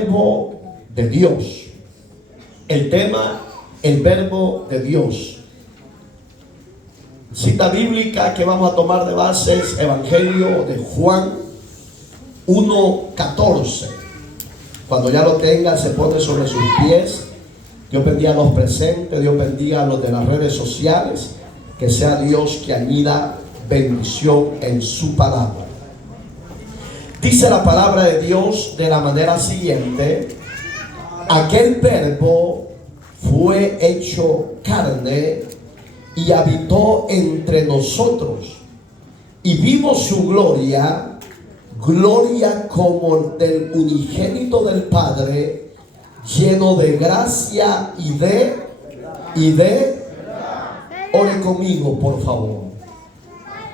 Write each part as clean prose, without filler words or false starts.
verbo de Dios. El tema, el verbo de Dios. Cita bíblica que vamos a tomar de base es Evangelio de Juan 1:14. Cuando ya lo tenga, se pone sobre sus pies. Dios bendiga a los presentes, Dios bendiga a los de las redes sociales. Que sea Dios que añada bendición en su palabra. Dice la palabra de Dios de la manera siguiente: aquel verbo fue hecho carne y habitó entre nosotros, y vimos su gloria, gloria como del unigénito del Padre, lleno de gracia y de ore conmigo, por favor.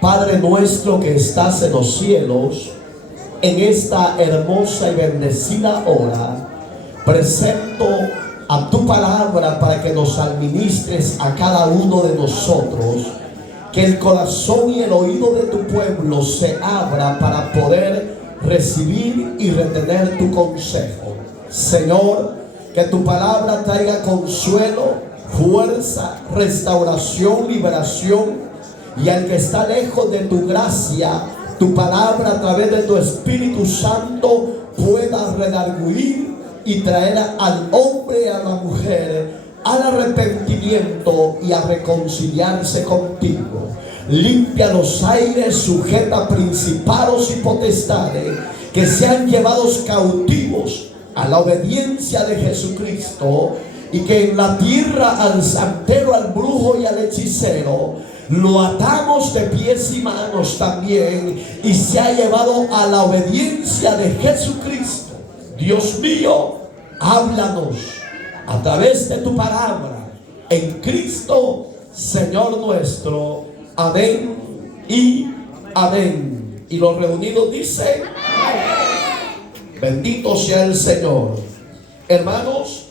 Padre nuestro que estás en los cielos, en esta hermosa y bendecida hora, presento a tu palabra para que nos administres a cada uno de nosotros. Que el corazón y el oído de tu pueblo se abra para poder recibir y retener tu consejo. Señor, que tu palabra traiga consuelo, fuerza, restauración, liberación. Y al que está lejos de tu gracia, tu palabra a través de tu Espíritu Santo pueda redarguir y traer al hombre y a la mujer al arrepentimiento y a reconciliarse contigo. Limpia los aires, sujeta principados y potestades que sean llevados cautivos a la obediencia de Jesucristo, y que en la tierra al santero, al brujo y al hechicero lo atamos de pies y manos también, y se ha llevado a la obediencia de Jesucristo. Dios mío, háblanos a través de tu palabra, en Cristo Señor nuestro. Amén y amén. Y los reunidos dicen: bendito sea el Señor. Hermanos,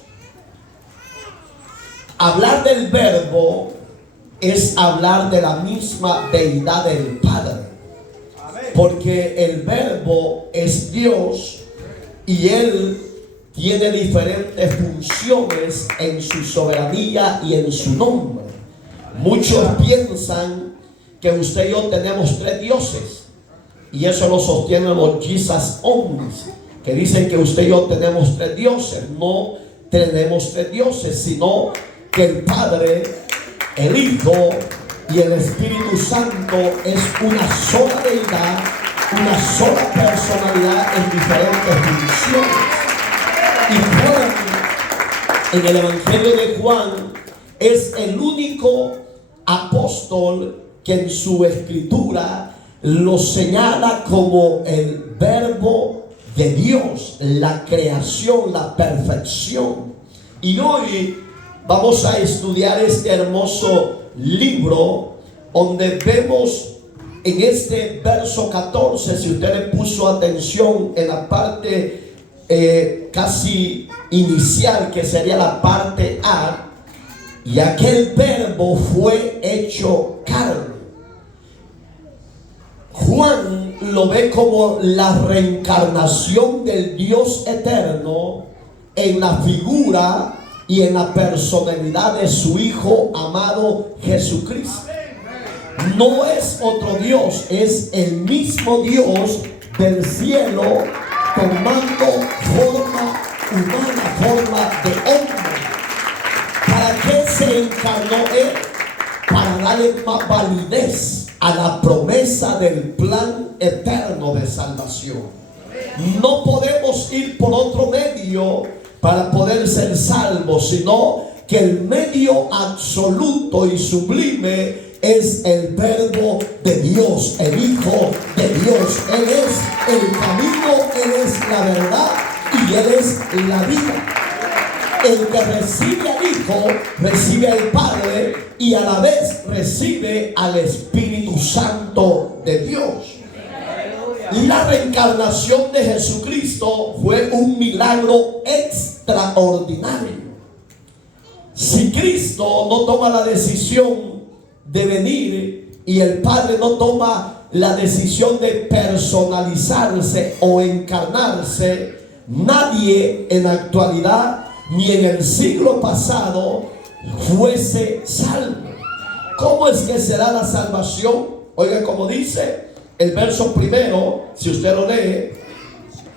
hablar del verbo es hablar de la misma deidad del Padre, porque el verbo es Dios y Él tiene diferentes funciones en su soberanía y en su nombre. Muchos piensan que usted y yo tenemos tres dioses, y eso lo sostienen los Jesus Omnis, que dicen que usted y yo tenemos tres dioses. No tenemos tres dioses, sino que el Padre, el Hijo y el Espíritu Santo es una sola deidad, una sola personalidad en diferentes funciones. Y Juan, en el Evangelio de Juan, es el único apóstol que en su escritura lo señala como el verbo de Dios, la creación, la perfección. Y hoy vamos a estudiar este hermoso libro, donde vemos en este verso 14, si usted le puso atención en la parte casi inicial, que sería la parte A, y aquel verbo fue hecho carne. Juan lo ve como la reencarnación del Dios eterno en la figura y en la personalidad de su Hijo amado Jesucristo. No es otro Dios, es el mismo Dios del cielo tomando forma humana, forma de hombre. ¿Para qué se encarnó Él? Para darle más validez a la promesa del plan eterno de salvación. No podemos ir por otro medio para poder ser salvos, sino que el medio absoluto y sublime es el verbo de Dios, el Hijo de Dios. Él es el camino, Él es la verdad y Él es la vida. El que recibe al Hijo recibe al Padre y a la vez recibe al Espíritu Santo de Dios. La reencarnación de Jesucristo fue un milagro extraordinario. Si Cristo no toma la decisión de venir y el Padre no toma la decisión de personalizarse o encarnarse, nadie en la actualidad ni en el siglo pasado fuese salvo. ¿Cómo es que será la salvación? Oiga, como dice el verso primero, si usted lo lee,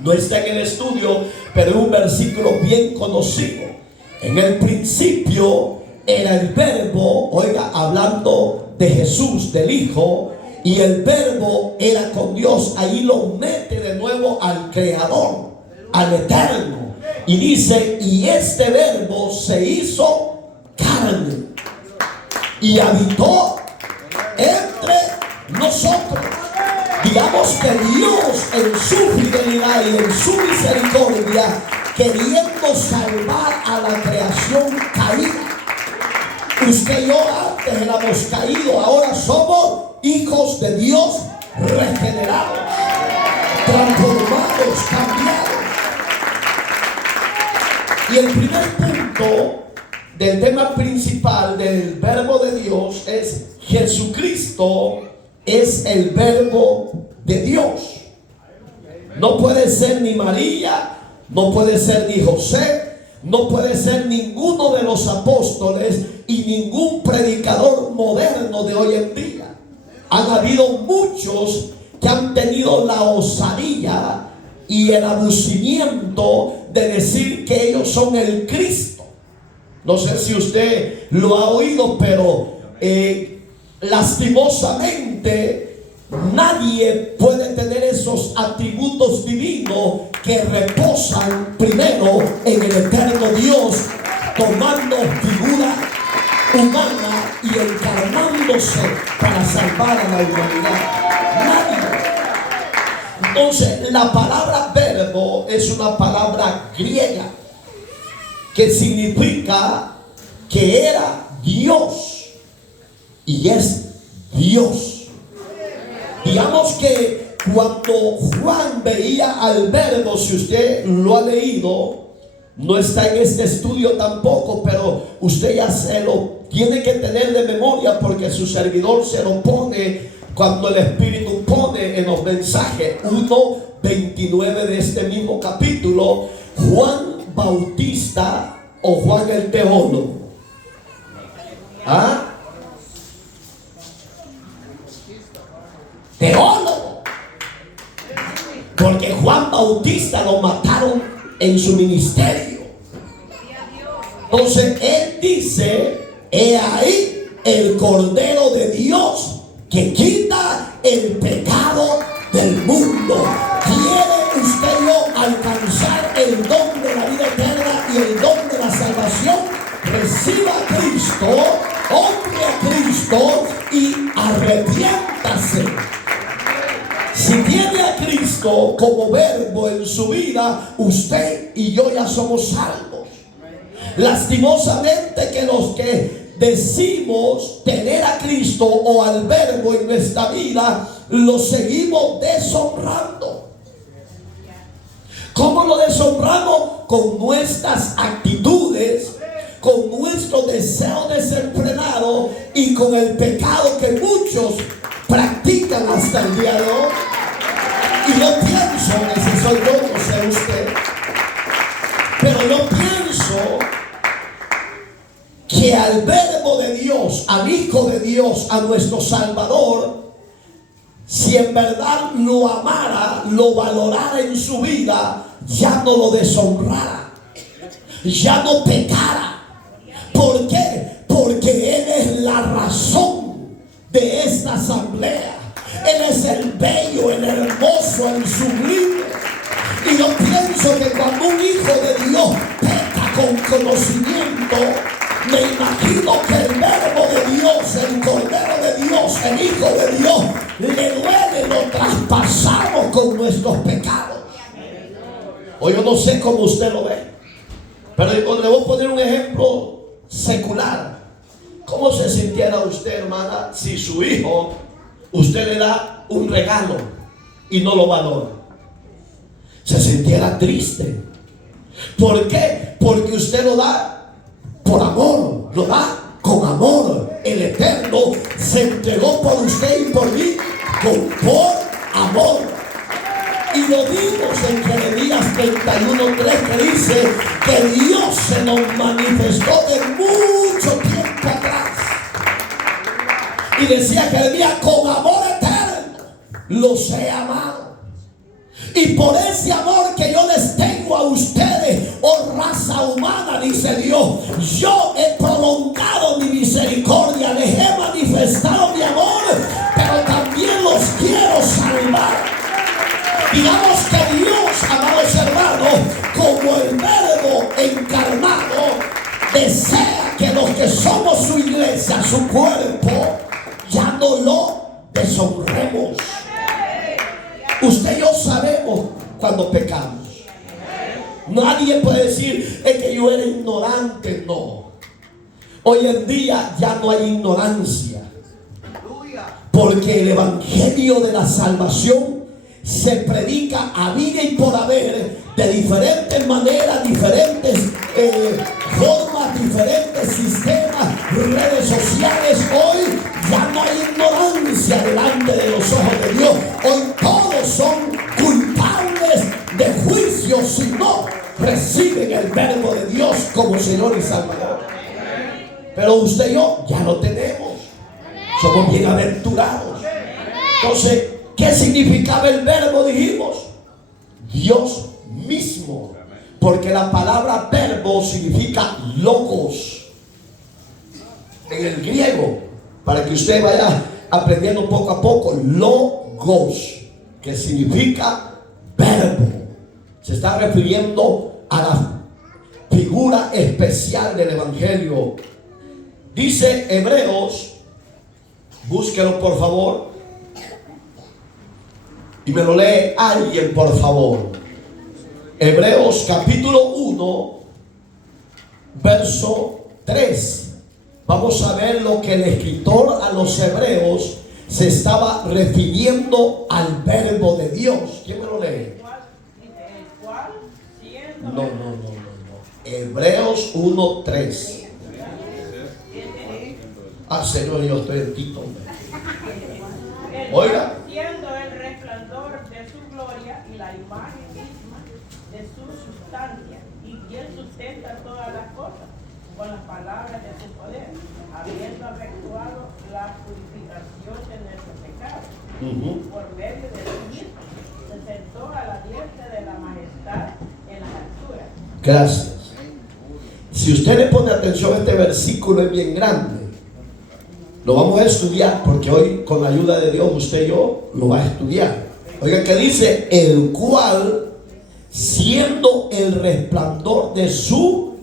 no está en el estudio, pero es un versículo bien conocido. En el principio era el verbo, oiga, hablando de Jesús, del Hijo, y el verbo era con Dios. Ahí lo mete de nuevo al Creador, al Eterno, y dice: y este verbo se hizo carne y habitó entre nosotros. Digamos que Dios, en su fidelidad y en su misericordia, queriendo salvar a la creación caída. Usted y yo antes éramos caídos, ahora somos hijos de Dios regenerados, transformados, cambiados. Y el primer punto del tema principal del verbo de Dios es: Jesucristo es el verbo de Dios. No puede ser ni María, no puede ser ni José, no puede ser ninguno de los apóstoles y ningún predicador moderno de hoy en día. Han habido muchos que han tenido la osadía y el abucimiento de decir que ellos son el Cristo. No sé si usted lo ha oído, pero lastimosamente nadie puede tener esos atributos divinos que reposan primero en el eterno Dios, tomando figura humana y encarnándose para salvar a la humanidad. Nadie. Entonces, la palabra verbo es una palabra griega que significa que era Dios y es Dios. Digamos que cuando Juan veía al verbo, si usted lo ha leído, no está en este estudio tampoco, pero usted ya se lo tiene que tener de memoria, porque su servidor se lo pone cuando el Espíritu pone en los mensajes 1:29 de este mismo capítulo. Juan Bautista o Juan el teólogo. ¿Ah? Teólogo. Porque Juan Bautista lo mataron en su ministerio. Entonces él dice: he ahí el Cordero de Dios que quita el pecado del mundo. ¿Quiere usted y yo alcanzar el don de la vida eterna y el don de la salvación? Reciba a Cristo, honre a Cristo y arrepiéntase. Si tiene a Cristo como verbo en su vida, usted y yo ya somos salvos. Lastimosamente que los que decimos tener a Cristo o al verbo en nuestra vida, lo seguimos deshonrando. ¿Cómo lo deshonramos? Con nuestras actitudes, con nuestro deseo desenfrenado y con el pecado que muchos practican hasta el día de hoy. Y yo pienso, ese soy yo, no sé usted, pero yo pienso que al verbo de Dios, al Hijo de Dios, a nuestro Salvador, si en verdad lo amara, lo valorara en su vida, ya no lo deshonrara, ya no pecara. ¿Por qué? Porque Él es la razón de esta asamblea. Él es el bello, el hermoso, el sublime. Y yo pienso que cuando un hijo de Dios peca con conocimiento, me imagino que el verbo de Dios, el Cordero de Dios, el Hijo de Dios, le duele, lo traspasamos con nuestros pecados. O yo no sé cómo usted lo ve, pero le voy a poner un ejemplo secular. ¿Cómo se sintiera usted, hermana, si su hijo, usted le da un regalo y no lo valora? Se sintiera triste. ¿Por qué? Porque usted lo da por amor, lo da con amor. El Eterno se entregó por usted y por mí por amor. Y lo vimos en Jeremías 31:3, que dice que Dios se nos manifestó de mucho tiempo atrás. Y decía Jeremías: con amor eterno los he amado. Y por ese amor que yo les tengo a ustedes, oh raza humana, dice Dios, yo he prolongado mi misericordia, les he manifestado mi amor, pero también los quiero salvar. Digamos que Dios, amados hermanos, como el Verbo encarnado, desea que los que somos su iglesia, su cuerpo, ya no lo deshonremos. Usted y yo sabemos cuando pecamos. Nadie puede decir: es que yo era ignorante. No. Hoy en día ya no hay ignorancia, porque el evangelio de la salvación se predica a vida y por haber, de diferentes maneras, diferentes formas, diferentes sistemas, redes sociales. Hoy ya no hay ignorancia delante de los ojos de Dios. Hoy todos son culpables de juicio si no reciben el verbo de Dios como Señor y Salvador. Pero usted y yo ya lo tenemos. Somos bienaventurados. Entonces, ¿qué significaba el verbo? Dijimos: Dios mismo. Porque la palabra verbo significa logos en el griego, para que usted vaya aprendiendo poco a poco. Logos, que significa verbo, se está refiriendo a la figura especial del evangelio. Dice Hebreos, búsquelo por favor y me lo lee alguien por favor. Hebreos capítulo 1 verso 3. Vamos a ver lo que el escritor a los hebreos se estaba refiriendo al verbo de Dios. ¿Quién me lo lee? No. Hebreos 1:3. Señor, yo estoy en Tito. Oiga. Siendo el resplandor de su gloria y la imagen misma de su sustancia, y quien sustenta todas las cosas con las palabras de su poder, habiendo efectuado la purificación de nuestros pecados, por medio de sí mismo, se sentó a la diestra de la majestad en las alturas. Gracias. Si usted le pone atención a este versículo, es bien grande. Lo vamos a estudiar porque hoy, con la ayuda de Dios, usted y yo lo va a estudiar. Oiga, que dice: el cual, siendo el resplandor de su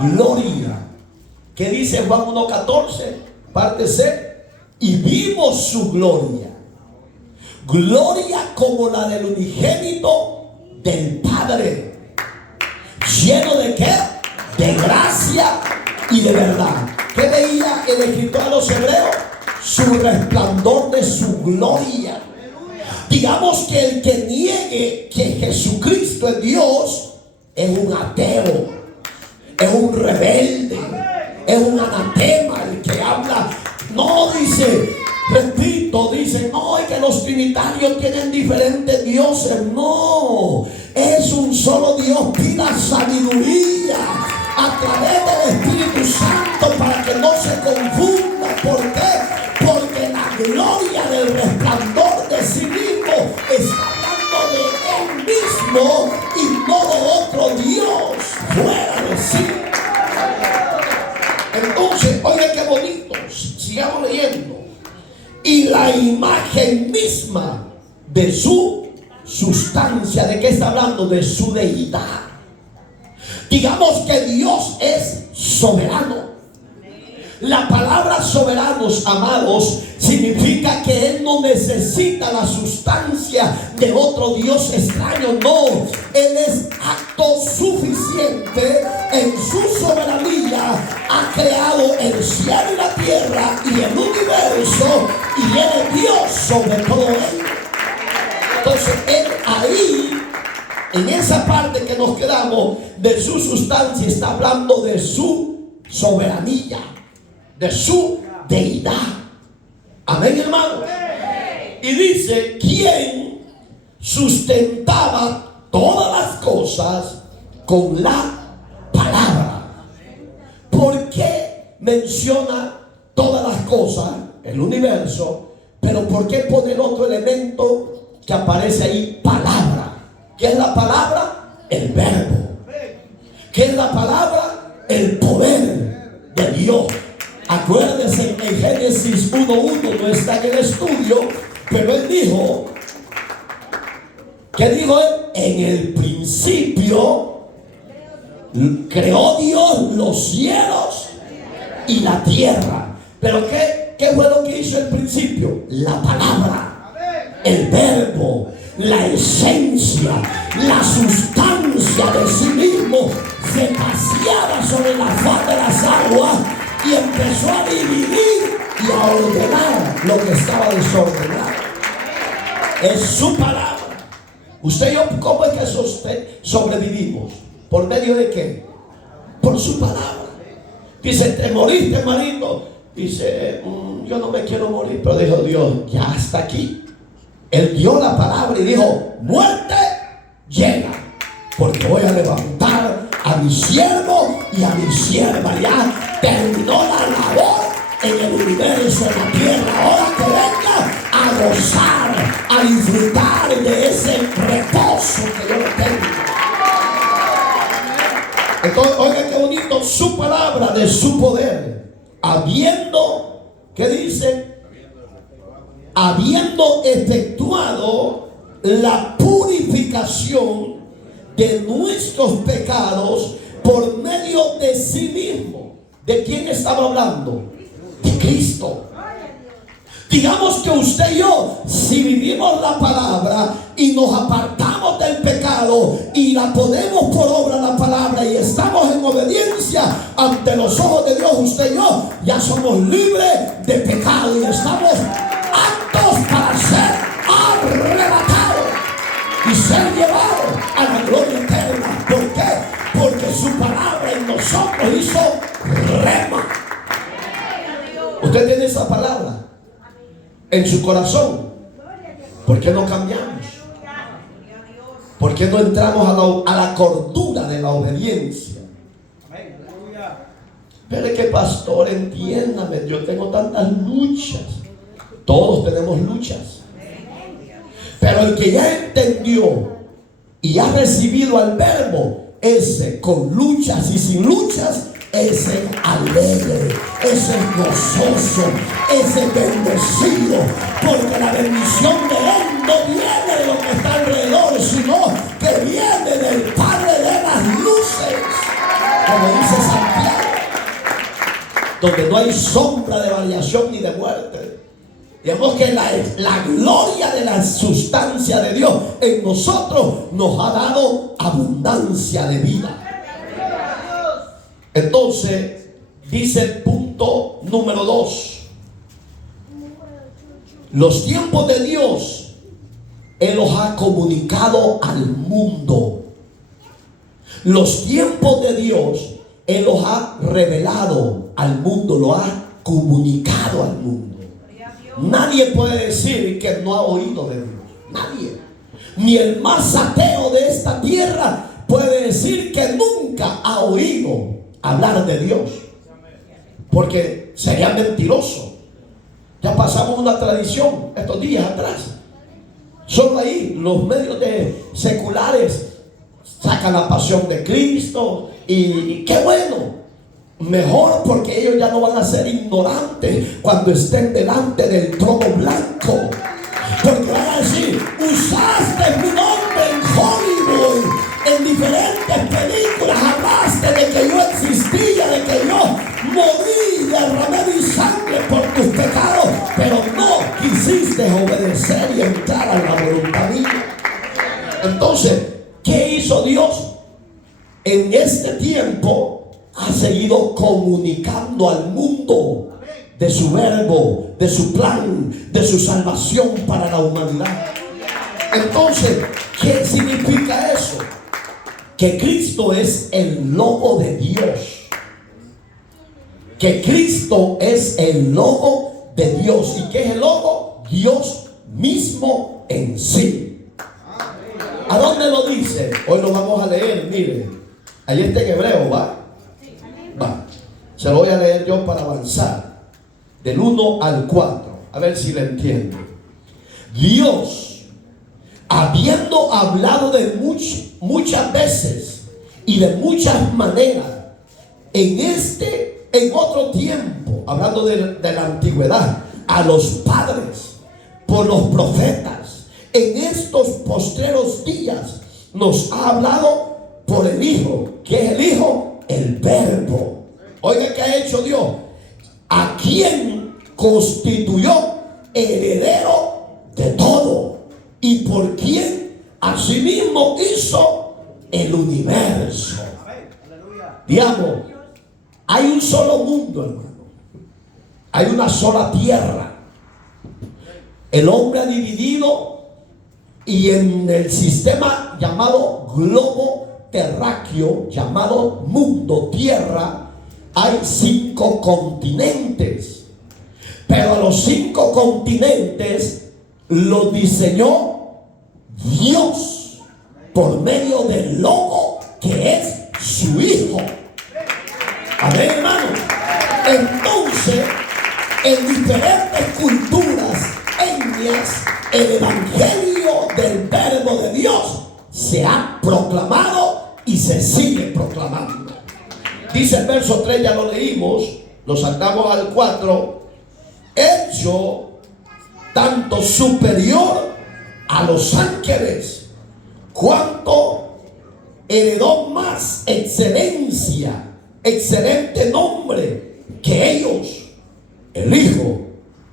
gloria. ¿Qué dice Juan 1:14? Parte C. Y vimos su gloria. Gloria como la del unigénito del Padre, lleno de ¿qué? De gracia y de verdad. ¿Qué veía el escritor a los hebreos? Su resplandor de su gloria. Digamos que el que niegue que Jesucristo es Dios es un ateo, es un rebelde, es un anatema. El que habla, no dice, repito, dice, no, es que los trinitarios tienen diferentes dioses. No, es un solo Dios. Pida sabiduría a través del Espíritu Santo para que no se confunda. ¿Por qué? Porque la gloria del resplandor de sí mismo está hablando de él mismo y no de otro Dios fuera de sí. Entonces, oiga qué bonito, sigamos leyendo. Y la imagen misma de su sustancia. ¿De qué está hablando? De su deidad. Digamos que Dios es soberano. La palabra soberanos, amados, significa que Él no necesita la sustancia de otro Dios extraño. No, Él es autosuficiente en su soberanía. Ha creado el cielo y la tierra y el universo, y Él es Dios sobre todo ello. Entonces Él ahí, en esa parte que nos quedamos de su sustancia, está hablando de su soberanía, de su deidad. Amén, hermanos. Y dice: ¿quién sustentaba todas las cosas con la palabra. ¿Por qué menciona todas las cosas, el universo? Pero ¿por qué pone el otro elemento que aparece ahí? Palabra. ¿Qué es la palabra? El verbo. ¿Qué es la palabra? El poder de Dios. Acuérdense en Génesis 1:1, no está en el estudio, pero él dijo, ¿qué dijo él? En el principio creó Dios los cielos y la tierra. Pero ¿qué fue lo que hizo el principio? La palabra, el verbo, la esencia, la sustancia de sí mismo se paseaba sobre la faz de las aguas y empezó a dividir y a ordenar lo que estaba desordenado. Es su palabra. Usted y yo, ¿cómo es que sobrevivimos? ¿Por medio de qué? Por su palabra. Dice, ¿te moriste, marido? Dice, yo no me quiero morir. Pero dijo Dios, ya hasta aquí. Él dio la palabra y dijo, muerte, llega, porque voy a levantar a mi siervo y a mi sierva. Ya terminó la labor en el universo, en la tierra. Ahora que venga a gozar, a disfrutar de ese reposo que yo le tengo. Entonces, oigan qué bonito, su palabra de su poder, habiendo, ¿qué dice? Habiendo efectuado la purificación de nuestros pecados por medio de sí mismo. ¿De quién estaba hablando? De Cristo. Digamos que usted y yo, si vivimos la palabra y nos apartamos del pecado y la ponemos por obra la palabra y estamos en obediencia ante los ojos de Dios, usted y yo ya somos libres de pecado y estamos aptos para ser arrebatados y ser llevados a la gloria eterna. ¿Por qué? Porque su palabra en nosotros hizo rema. Usted tiene esa palabra en su corazón. ¿Por qué no cambiamos? ¿Por qué no entramos a la cordura de la obediencia? Pero es que, pastor, entiéndame, yo tengo tantas luchas. Todos tenemos luchas. Pero el que ya entendió y ha recibido al verbo, ese con luchas y sin luchas, ese alegre, ese gozoso, ese bendecido, porque la bendición de él no viene de lo que está alrededor, sino que viene del Padre de las luces, como dice Santiago, donde no hay sombra de variación ni de muerte. Digamos que la gloria de la sustancia de Dios en nosotros nos ha dado abundancia de vida. Entonces, dice el punto número 2. Los tiempos de Dios, Él los ha comunicado al mundo. Los tiempos de Dios, Él los ha revelado al mundo, lo ha comunicado al mundo. Nadie puede decir que no ha oído de Dios. Nadie. Ni el más ateo de esta tierra puede decir que nunca ha oído hablar de Dios, porque sería mentiroso. Ya pasamos una tradición estos días atrás. Solo ahí los medios seculares sacan la pasión de Cristo y qué bueno. Mejor, porque ellos ya no van a ser ignorantes cuando estén delante del trono blanco, porque van a decir, usaste mi nombre en Hollywood, en diferentes películas, hablaste de que yo existía, de que yo morí, derramé mi sangre por tus pecados, pero no quisiste obedecer y entrar a la voluntad mía. Entonces, ¿qué hizo Dios? En este tiempo ha seguido comunicando al mundo de su verbo, de su plan, de su salvación para la humanidad. Entonces, ¿qué significa eso? Que Cristo es el logo de Dios. Que Cristo es el logo de Dios. ¿Y qué es el logo? Dios mismo en sí. ¿A dónde lo dice? Hoy lo vamos a leer, mire. Ahí está en hebreo, ¿va? Va. Se lo voy a leer yo para avanzar. Del 1 al 4. A ver si le entiendo. Dios, habiendo hablado de muchas veces y de muchas maneras, en otro tiempo, hablando de la antigüedad, a los padres, por los profetas, en estos postreros días, nos ha hablado por el Hijo. ¿Qué es el Hijo? El Verbo. Oiga, ¿qué ha hecho Dios? A quien constituyó heredero de todo, y por quien asimismo hizo el universo. Digamos, hay un solo mundo, hermano. Hay una sola tierra. El hombre ha dividido, y en el sistema llamado globo terráqueo, llamado mundo, tierra, hay 5 continentes. Pero los 5 continentes los diseñó Dios por medio del logo que es su Hijo. Amén, hermano. Entonces, en diferentes culturas, etnias, el evangelio del Verbo de Dios se ha proclamado y se sigue proclamando. Dice el verso 3, ya lo leímos, lo saltamos al 4. Hecho tanto superior a los ángeles, cuanto heredó más excelencia, excelente nombre que ellos, el Hijo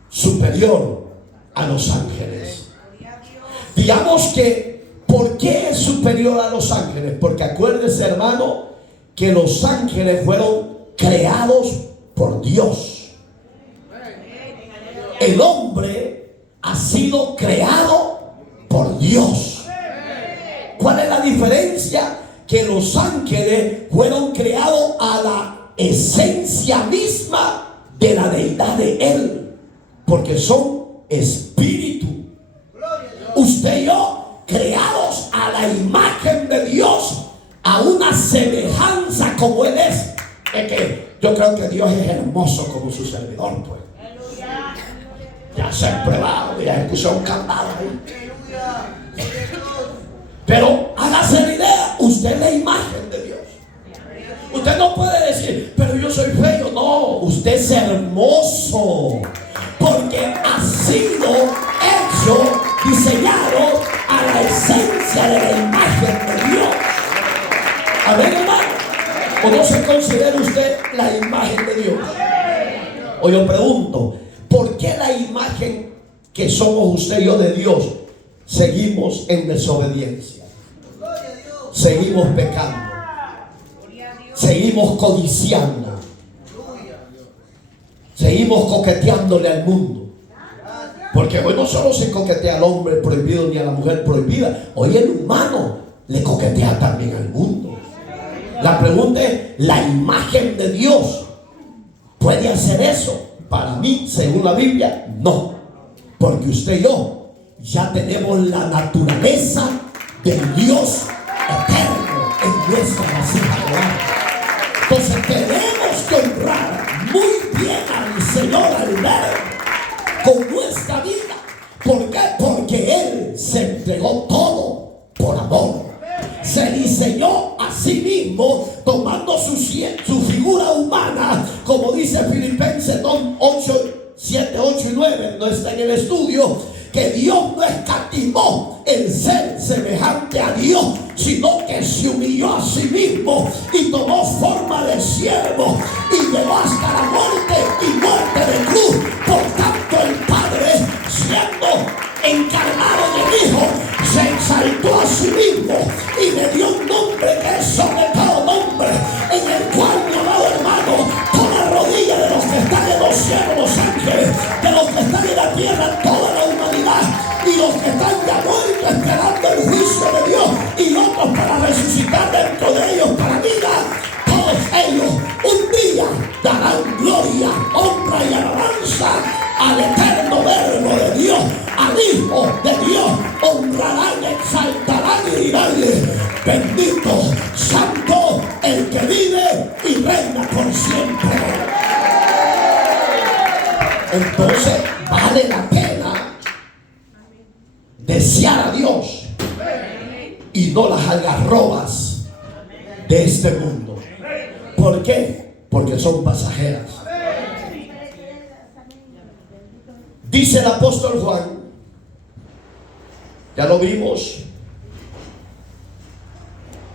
superior a los ángeles. Digamos que, ¿por qué es superior a los ángeles? Porque acuérdese, hermano, que los ángeles fueron creados por Dios. El hombre ha sido creado por Dios. ¿Cuál es la diferencia? Que los ángeles fueron creados a la esencia misma de la deidad de Él, porque son espíritu. Usted y yo, creados a la imagen de Dios, a una semejanza como Él es. Es que yo creo que Dios es hermoso como su servidor, pues. Ya se ha probado, ya escuchó un cantado ahí. Pero hágase la idea, usted es la imagen de Dios. Usted no puede decir, pero yo soy feo. No, usted es hermoso, porque ha sido hecho, diseñado a la esencia de la imagen de Dios. Amén, hermano. ¿O no se considera usted la imagen de Dios? O yo pregunto, ¿por qué la imagen que somos usted y yo de Dios seguimos en desobediencia? Seguimos pecando. Seguimos codiciando. Seguimos coqueteándole al mundo. Porque hoy no solo se coquetea al hombre prohibido ni a la mujer prohibida. Hoy el humano le coquetea también al mundo. La pregunta es, ¿la imagen de Dios puede hacer eso? Para mí, según la Biblia, no. Porque usted y yo ya tenemos la naturaleza del Dios eterno en nuestra vasija de barro. Entonces tenemos que honrar muy bien al Señor, al Verbo, con nuestra vida. ¿Por qué? Porque Él se entregó todo por amor. Se diseñó a sí mismo, tomando su figura humana, como dice Filipenses 7, 8 y 9, no está en el estudio, que Dios no escatimó el ser semejante a Dios, sino que se humilló a sí mismo y tomó forma de siervo y llegó hasta la muerte y muerte de cruz. Por tanto, el Padre, siendo encarnado del Hijo, se exaltó a sí mismo y le dio un nombre que es sobre todo nombre, en el cual, mi amado hermano, toda rodilla de los que están en los cielos, los ángeles, de los que están en la tierra, toda la humanidad, y los que están ya muertos esperando el juicio de Dios, y otros para resucitar dentro de ellos para vida bendito, santo, el que vive y reina por siempre. Entonces vale la pena desear a Dios y no las algarrobas de este mundo. ¿Por qué? Porque son pasajeras. Dice el apóstol Juan, ya lo vimos,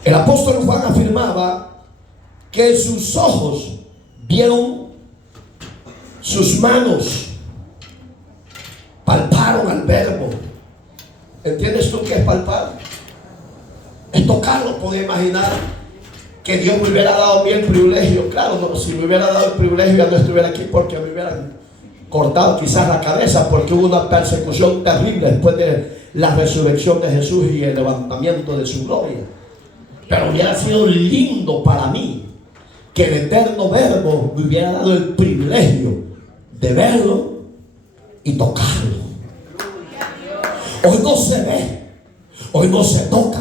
el apóstol Juan afirmaba que sus ojos vieron, sus manos palparon al Verbo. ¿Entiendes tú qué es palpar? Es tocarlo. Podía imaginar que Dios me hubiera dado a mí el privilegio. Claro, no, si me hubiera dado el privilegio ya no estuviera aquí, porque me hubieran cortado quizás la cabeza, porque hubo una persecución terrible después de la resurrección de Jesús y el levantamiento de su gloria. Pero hubiera sido lindo para mí que el eterno Verbo me hubiera dado el privilegio de verlo y tocarlo. Hoy no se ve, hoy no se toca,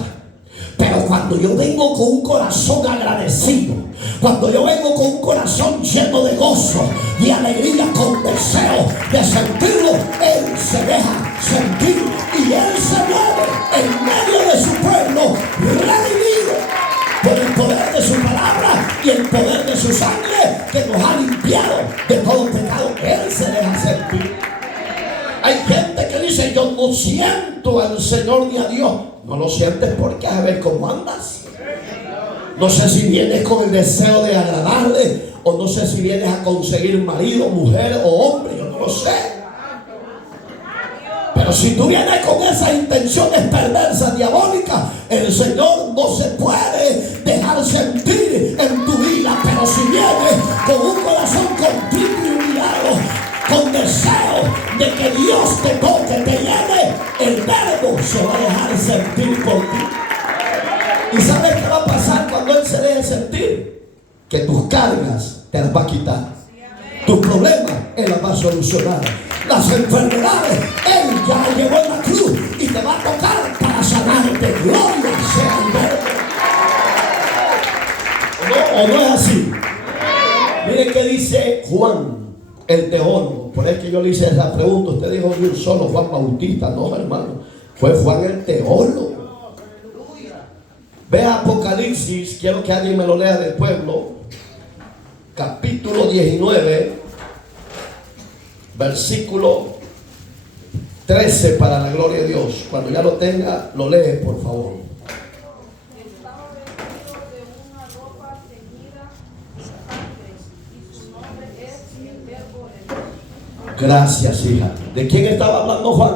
pero cuando yo vengo con un corazón agradecido, cuando yo vengo con un corazón lleno de gozo y alegría, con deseo de sentirlo, Él se deja sentir y Él se mueve en medio de su pueblo redimido por el poder de su palabra y el poder de su sangre, que nos ha limpiado de todo pecado. Él se deja sentir. Hay gente que dice: yo no siento al Señor ni a Dios. No lo sientes porque a ver cómo andas. No sé si vienes con el deseo de agradarle, o no sé si vienes a conseguir marido, mujer o hombre. Yo no lo sé. Pero si tú vienes con esas intenciones perversas, diabólicas, el Señor no se puede dejar sentir en tu vida. Pero si vienes con un corazón contrito y humillado, con deseo de que Dios te toque, te llene, el Verbo se va a dejar sentir por ti. ¿Y sabes qué va a pasar cuando Él se deje sentir? Que tus cargas te las va a quitar. Tus problemas Él las va a solucionar. Las enfermedades Él ya las llevó en la cruz y te va a tocar para sanarte. Gloria sea al Verbo. ¿O no es así? Miren qué dice Juan, el teólogo. Por eso que yo le hice esa pregunta. Usted dijo de un solo Juan Bautista. No, hermano, fue Juan el teólogo. Ve Apocalipsis, quiero que alguien me lo lea del pueblo, capítulo 19, versículo 13, para la gloria de Dios. Cuando ya lo tenga, lo lee, por favor. Estaba vestido de una ropa teñida de sangre, y su nombre es el Verbo de Dios. Gracias, hija. ¿De quién estaba hablando Juan?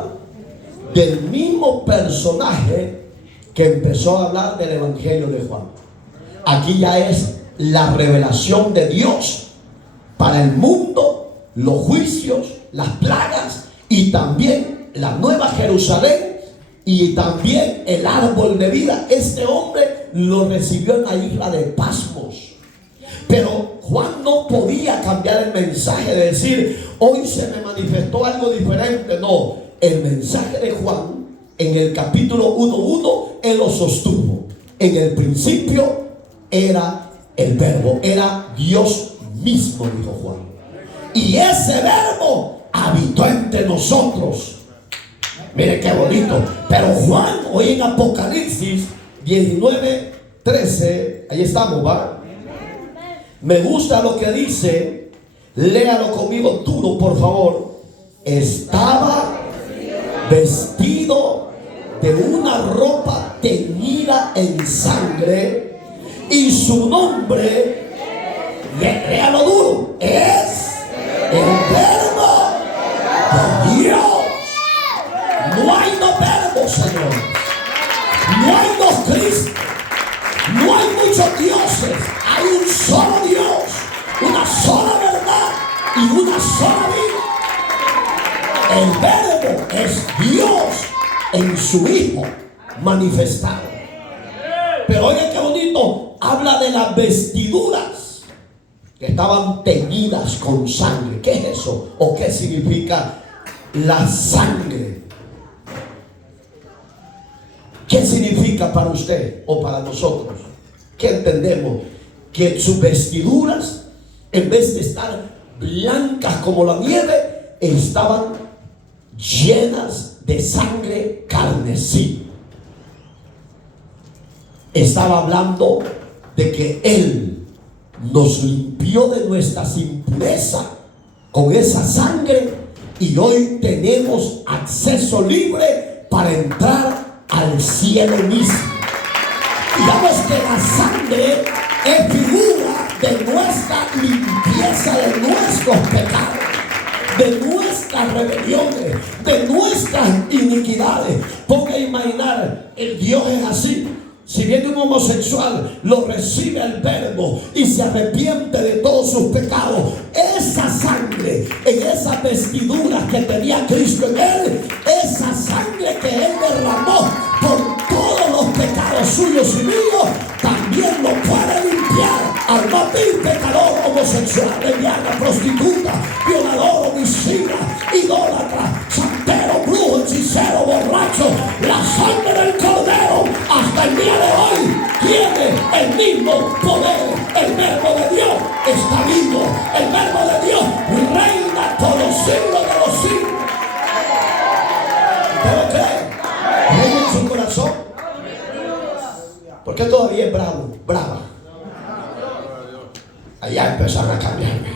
Del mismo personaje que empezó a hablar del Evangelio de Juan. Aquí ya es la revelación de Dios para el mundo, los juicios, las plagas y también la nueva Jerusalén y también el árbol de vida. Este hombre lo recibió en la isla de Pasmos. Pero Juan no podía cambiar el mensaje de decir: hoy se me manifestó algo diferente. No, el mensaje de Juan en el capítulo 1:1, Él lo sostuvo. En el principio era el Verbo, era Dios mismo, dijo Juan. Y ese Verbo habitó entre nosotros. Mire qué bonito. Pero Juan, hoy en Apocalipsis 19:13, ahí estamos, ¿va? Me gusta lo que dice. Léalo conmigo duro, por favor. Estaba vestido de una ropa teñida en sangre, y su nombre, léalo duro, es el Verbo de Dios. No hay dos verbos, Señor. No hay dos Cristos. No hay muchos dioses. Hay un solo Dios, una sola verdad y una sola vida. El Verbo es Dios en su Hijo manifestado. Pero oigan qué bonito, habla de las vestiduras que estaban teñidas con sangre. ¿Qué es eso? ¿O qué significa la sangre? ¿Qué significa significa para usted o para nosotros? ¿Qué entendemos? Que sus vestiduras, en vez de estar blancas como la nieve, estaban llenas de sangre carmesí. Estaba hablando de que Él nos limpió de nuestras impurezas con esa sangre, y hoy tenemos acceso libre para entrar al cielo mismo. Digamos que la sangre es figura de nuestra limpieza de nuestros pecados, de nuestras rebeliones, de nuestras iniquidades. Porque imaginar, el Dios es así. Si viene un homosexual, lo recibe el verbo y se arrepiente de todos sus pecados, esa sangre en esas vestiduras que tenía Cristo en él, esa sangre que él derramó por todos los pecados suyos y míos, también lo puede limpiar al más vil pecador, homosexual, lesbiana, prostituta, violador, homicida, idólatra, santero, brujo, hechicero, borracho. La sangre del Cordero hasta el día de hoy tiene el mismo poder. El verbo de Dios está vivo. El verbo de Dios reina por los siglos de los siglos. ¿Usted lo cree? ¿Reina en su corazón? ¿Por qué todavía es bravo? Brava. Allá empezaron a cambiarme.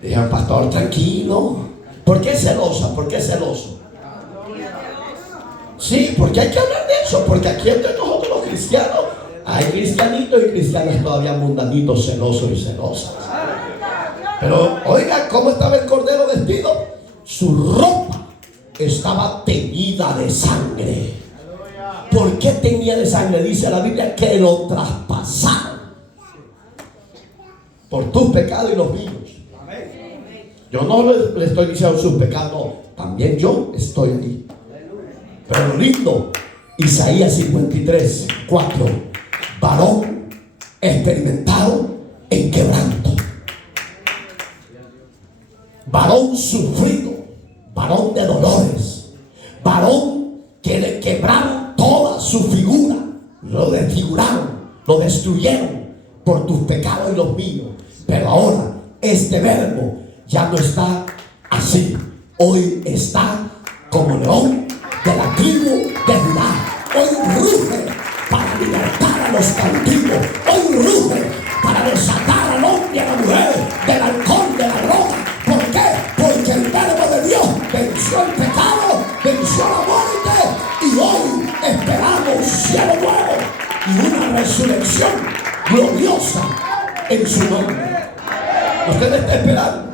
Dijeron, pastor, tranquilo. ¿Por qué celosa? ¿Por qué celoso? Sí, porque hay que hablar de eso. Porque aquí entre nosotros los cristianos hay cristianitos y cristianas todavía mundanitos, celosos y celosas. Pero oiga, ¿cómo estaba el Cordero vestido? Su ropa estaba teñida de sangre. ¿Por qué tenía de sangre? Dice la Biblia que lo traspasaron por tus pecados y los míos. Yo no le estoy diciendo sus pecados, no. También yo estoy ahí. Pero lo lindo, Isaías 53, 4. Varón experimentado en quebranto, varón sufrido, varón de dolores, varón que le quebraron toda su figura, lo desfiguraron, lo destruyeron por tus pecados y los míos. Pero ahora este verbo ya no está así. Hoy está como león de la tribu de Judá. Hoy ruge para libertar a los cautivos. Hoy ruge para desatar al hombre y a la mujer del halcón, de la roca. ¿Por qué? Porque el verbo de Dios venció el pecado, venció la muerte, y hoy esperamos cielo nuevo y una resurrección gloriosa en su nombre. ¿Usted me está esperando?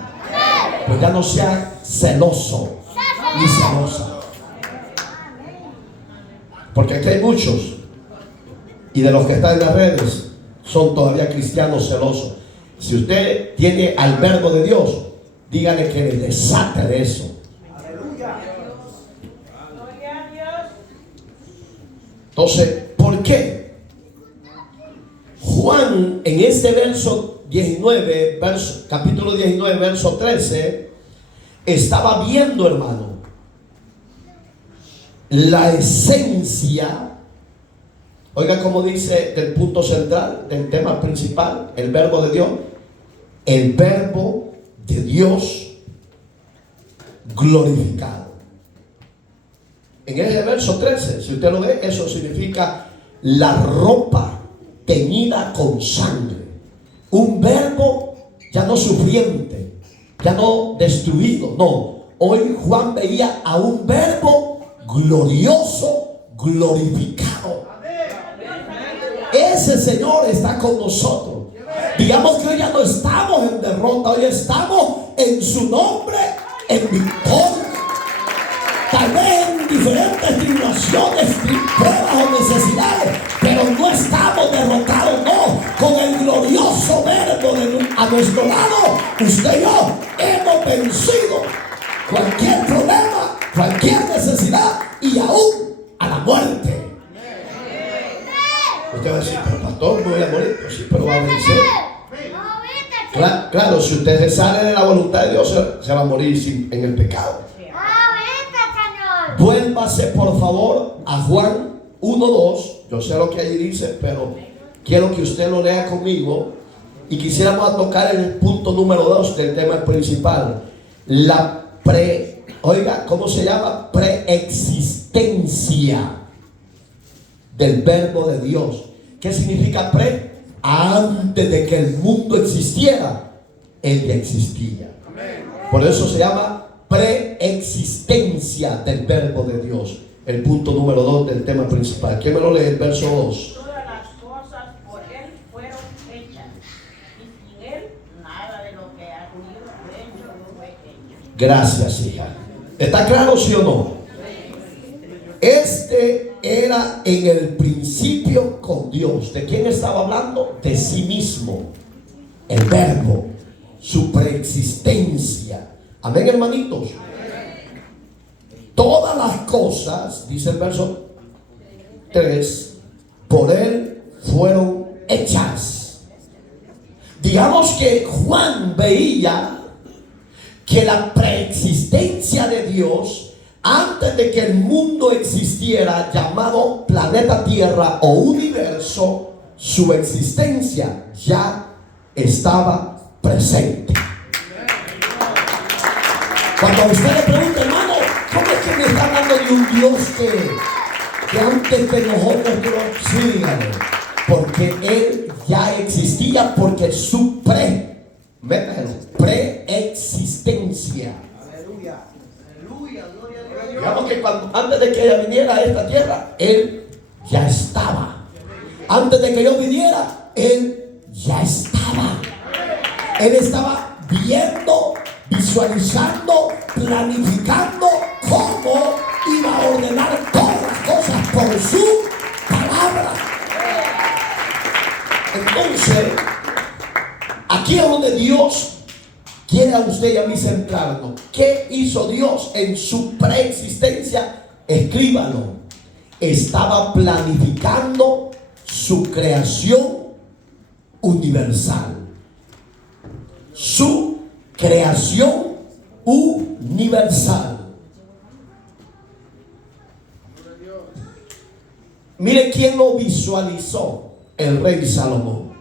Pues ya no sea celoso ni celosa. Porque aquí hay muchos, y de los que están en las redes son todavía cristianos celosos. Si usted tiene al verbo de Dios, dígale que le desate de eso. Entonces, ¿por qué? Juan en este verso 19, capítulo 19, verso 13, estaba viendo, hermano, la esencia. Oiga cómo dice del punto central, del tema principal, el verbo de Dios. El verbo de Dios glorificado. En ese verso 13, si usted lo ve, eso significa la ropa teñida con sangre. Un verbo ya no sufriente, ya no destruido, no. Hoy Juan veía a un verbo glorioso, glorificado. Ese Señor está con nosotros. Digamos que hoy ya no estamos en derrota, hoy estamos en su nombre, en victoria. Tal vez en diferentes tribulaciones, pruebas o necesidades, pero no estamos derrotados, no. Con el glorioso verbo a nuestro lado, usted y yo hemos vencido cualquier problema, cualquier necesidad y aún a la muerte. Usted va a decir, pero pastor, me voy a morir. Pues sí, pero va a vencer. Claro, si usted se sale de la voluntad de Dios, se va a morir en el pecado. Vuélvase por favor a Juan 1, 2, yo sé lo que allí dice, pero quiero que usted lo lea conmigo y quisiéramos tocar el punto número 2 del tema principal. Oiga, ¿cómo se llama? Preexistencia del verbo de Dios. ¿Qué significa pre? Antes de que el mundo existiera, Él ya existía. Por eso se llama preexistencia del verbo de Dios. El punto número 2 del tema principal. ¿Quién me lo lee? El verso 2. Todas las cosas por Él fueron hechas, y sin Él nada de lo que ha sido hecho no fue hecho. Gracias, hija. ¿Está claro, sí o no? Este era en el principio con Dios. ¿De quién estaba hablando? De sí mismo. El verbo, su preexistencia. Amén, hermanitos. Todas las cosas, dice el verso 3, por Él fueron hechas. Digamos que Juan veía que la preexistencia de Dios, antes de que el mundo existiera, llamado planeta Tierra o universo, su existencia ya estaba presente. Cuando usted le pregunta, hermano, ¿cómo es que me está hablando de un Dios que antes que nosotros sí, dígale, porque Él ya existía, porque su preexistencia. Aleluya. Aleluya. Gloria a Dios. Digamos que antes de que ella viniera a esta tierra, Él ya estaba. Antes de que yo viniera, Él ya estaba. Él estaba viendo, visualizando, planificando cómo iba a ordenar todas las cosas por su palabra. Entonces, aquí es donde Dios quiere a usted y a mí centrarnos. ¿Qué hizo Dios en su preexistencia? Escríbalo. Estaba planificando su creación universal. Su creación universal. Mire quién lo visualizó. El rey Salomón.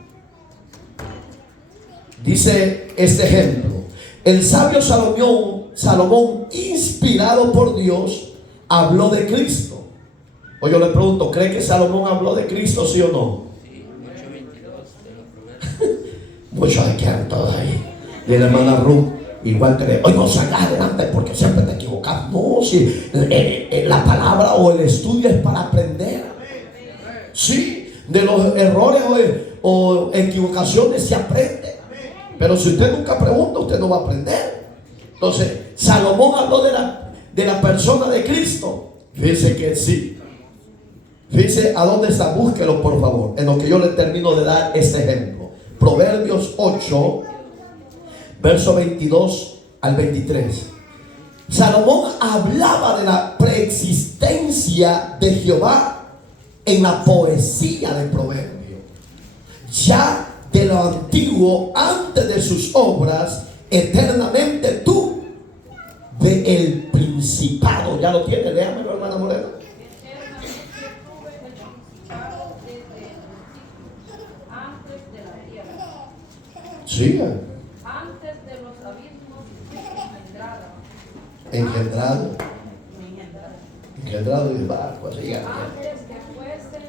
Dice este ejemplo: el sabio Salomón, inspirado por Dios, habló de Cristo. Hoy yo le pregunto, ¿cree que Salomón habló de Cristo, sí o no? Sí, 8:22 de los Proverbios. Muchos se quedan todos ahí. Y la hermana Ruth, igual te ve, hoy no salgas adelante porque siempre te equivocas. No, si la palabra o el estudio es para aprender. Sí, de los errores o equivocaciones se aprende. Pero si usted nunca pregunta, usted no va a aprender. Entonces, Salomón habló de la persona de Cristo. Fíjese que sí. Fíjese a dónde está, búsquelo por favor, en lo que yo le termino de dar este ejemplo. Proverbios 8, verso 22 al 23. Salomón hablaba de la preexistencia de Jehová en la poesía de Proverbios. Ya de lo antiguo, antes de sus obras, eternamente tú, de el principado. ¿Ya lo tiene? Léamelo, hermana Morena. Eternamente tuve el principado desde el principio, antes de la tierra, Siga. antes de los abismos engendrada, Engendrado y de barco. Siga. antes que fuesen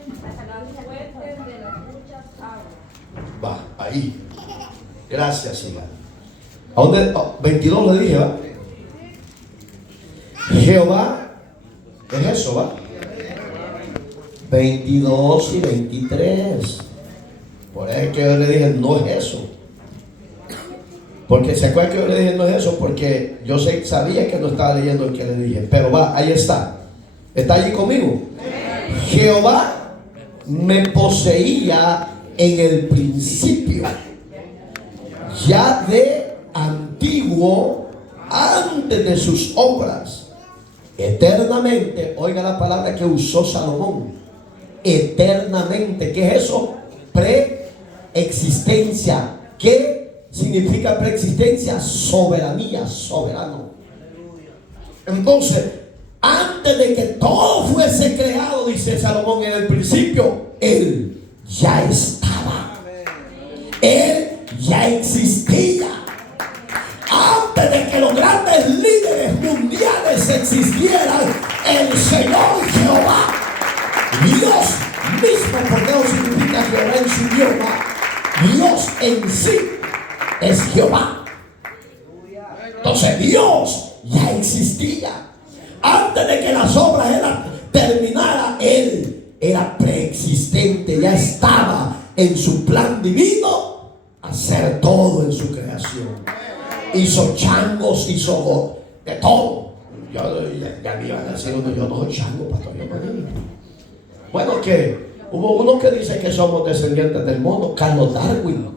las fuentes de las muchas aguas. Va, ahí. Gracias, siga. ¿A dónde? 22 le dije, ¿va? Jehová, es eso, ¿va? 22 y 23. Por eso es que yo le dije, no es eso. Porque se acuerda que yo le dije, no es eso, porque yo sabía que no estaba leyendo el que le dije. Pero va, ahí está. ¿Está allí conmigo? Jehová me poseía en el principio, ya de antiguo, antes de sus obras, eternamente. Oiga la palabra que usó Salomón, eternamente. ¿Qué es eso? Preexistencia. ¿Qué significa preexistencia? Soberanía, soberano. Entonces, Antes de que todo fuese creado, dice Salomón, en el principio, Él ya estaba. Él ya existía. Antes de que los grandes líderes mundiales existieran, el Señor Jehová, Dios mismo, porque no significa Jehová en su idioma, Dios en sí es Jehová. Entonces Dios ya existía. Antes de que las obras terminaran, Él era preexistente, ya estaba en su plan divino, hacer todo en su creación. Hizo changos, hizo de todo. Ya me iban a decir uno, yo no soy chango, pastor. Bueno, que hubo uno que dice que somos descendientes del mono, Carlos Darwin.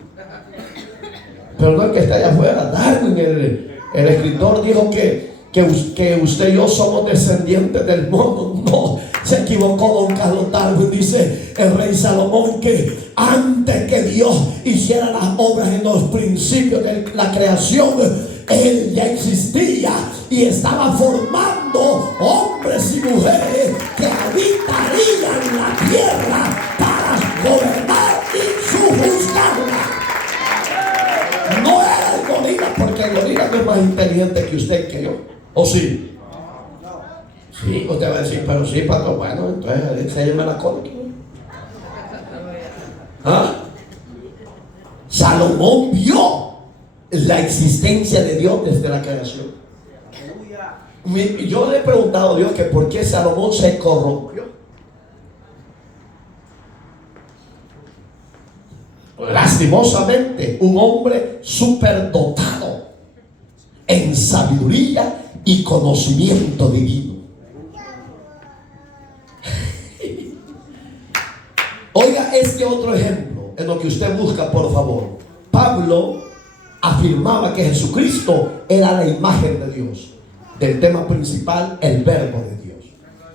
Pero no el que está allá afuera, Darwin, el escritor, dijo que usted y yo somos descendientes del mono. No, se equivocó don Carlos Darwin. Dice el rey Salomón que antes que Dios hiciera las obras en los principios de la creación, Él ya existía y estaba formando hombres y mujeres que habitarían la tierra para gobernar y sujuzgarla. No era el gorila, porque el gorila no es más inteligente que usted y que yo. ¿O sí? Sí, usted va a decir, pero sí, pastor. Bueno, entonces enséñame la cola. ¿Ah? Salomón vio la existencia de Dios desde la creación. Yo le he preguntado a Dios que por qué Salomón se corrompió. Lastimosamente, un hombre superdotado en sabiduría y conocimiento divino. Oiga este otro ejemplo en lo que usted busca, por favor. Pablo afirmaba que Jesucristo era la imagen de Dios. Del tema principal, el verbo de Dios.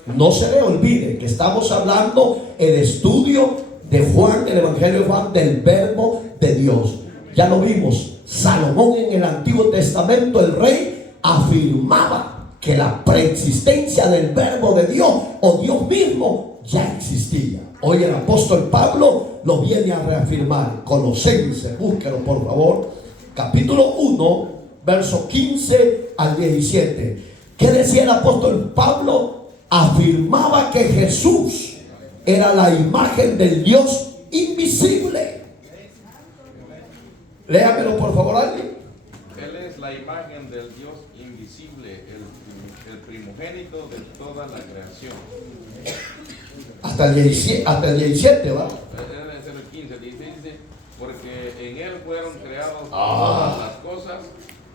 No se le olvide que estamos hablando el estudio de Juan, el Evangelio de Juan, del verbo de Dios. Ya lo vimos. Salomón en el Antiguo Testamento, el rey, afirmaba que la preexistencia del verbo de Dios o Dios mismo ya existía. Hoy el apóstol Pablo lo viene a reafirmar. Colosenses, búsquelo por favor, capítulo 1, versos 15 al 17. ¿Qué decía el apóstol Pablo? Afirmaba que Jesús era la imagen del Dios invisible. Léamelo por favor, alguien. Él es la imagen del Dios invisible, el primogénito de toda la creación. Hasta el 17, ¿va? Es el 15, dice, porque en Él fueron creadas todas las cosas,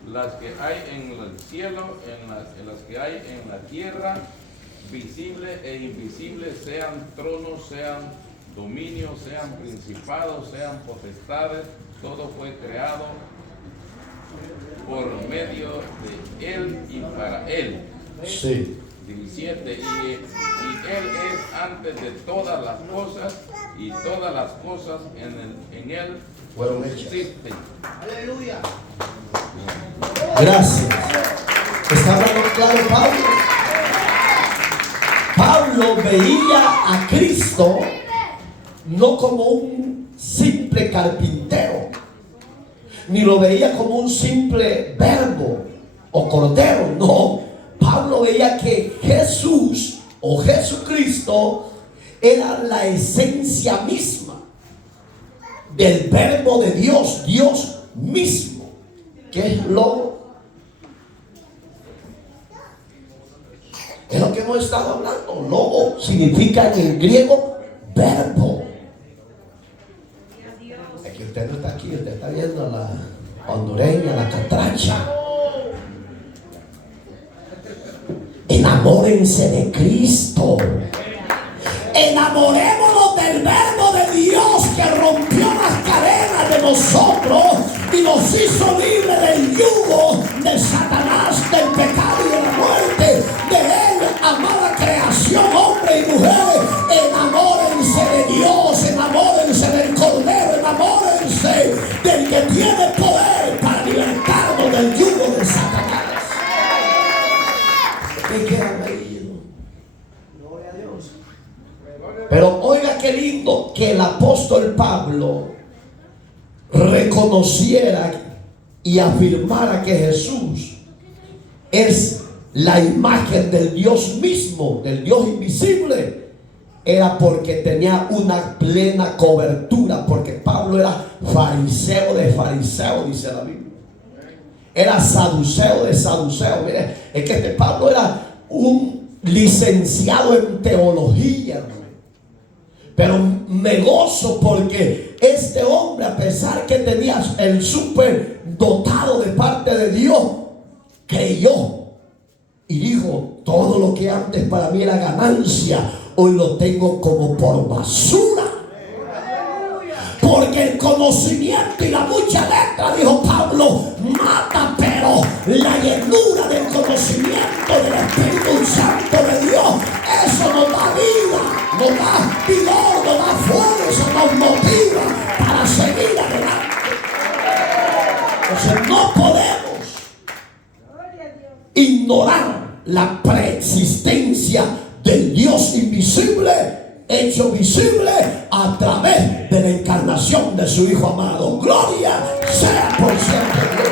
las que hay en el cielo, en las que hay en la tierra, visibles e invisibles, sean tronos, sean dominios, sean principados, sean potestades, todo fue creado por medio de Él y para Él. Sí. 17, y Él es antes de todas las cosas, y todas las cosas en Él fueron hechas. Existen. Aleluya. Gracias. ¿Está hablando claro Pablo? Pablo veía a Cristo no como un simple carpintero, ni lo veía como un simple verbo o cordero. No, Pablo veía que Jesús o Jesucristo era la esencia misma del verbo de Dios, Dios mismo. ¿Qué es logo? Es lo que hemos estado hablando. Logo significa en el griego verbo. Es que usted no está aquí, usted está viendo a la hondureña, la catracha. Enamórense de Cristo. Enamorémonos del verbo de Dios que rompió las cadenas de nosotros y nos hizo libres del yugo de Satanás, del pecado y de la muerte. De Él, amada creación, hombre y mujer, enamórense de Dios, enamórense del Cordero, enamórense del que tiene poder para libertarnos del yugo de Satanás. ¿Qué queda reído? Pablo reconociera y afirmara que Jesús es la imagen del Dios mismo, del Dios invisible, era porque tenía una plena cobertura, porque Pablo era fariseo de fariseo, dice la Biblia. Era saduceo de saduceo. Mire, es que Pablo era un licenciado en teología, hermano. Pero me gozo porque este hombre, a pesar que tenía el súper dotado de parte de Dios, creyó y dijo: todo lo que antes para mí era ganancia, hoy lo tengo como por basura. Porque el conocimiento y la mucha letra, dijo Pablo, mata, pero la llenura del conocimiento del Espíritu Santo de Dios, eso nos da vida, nos da vigor, nos da fuerza, nos motiva para seguir adelante. Entonces no podemos ignorar la preexistencia del Dios invisible, hecho visible a través de la encarnación de su Hijo amado. Gloria sea por siempre Dios.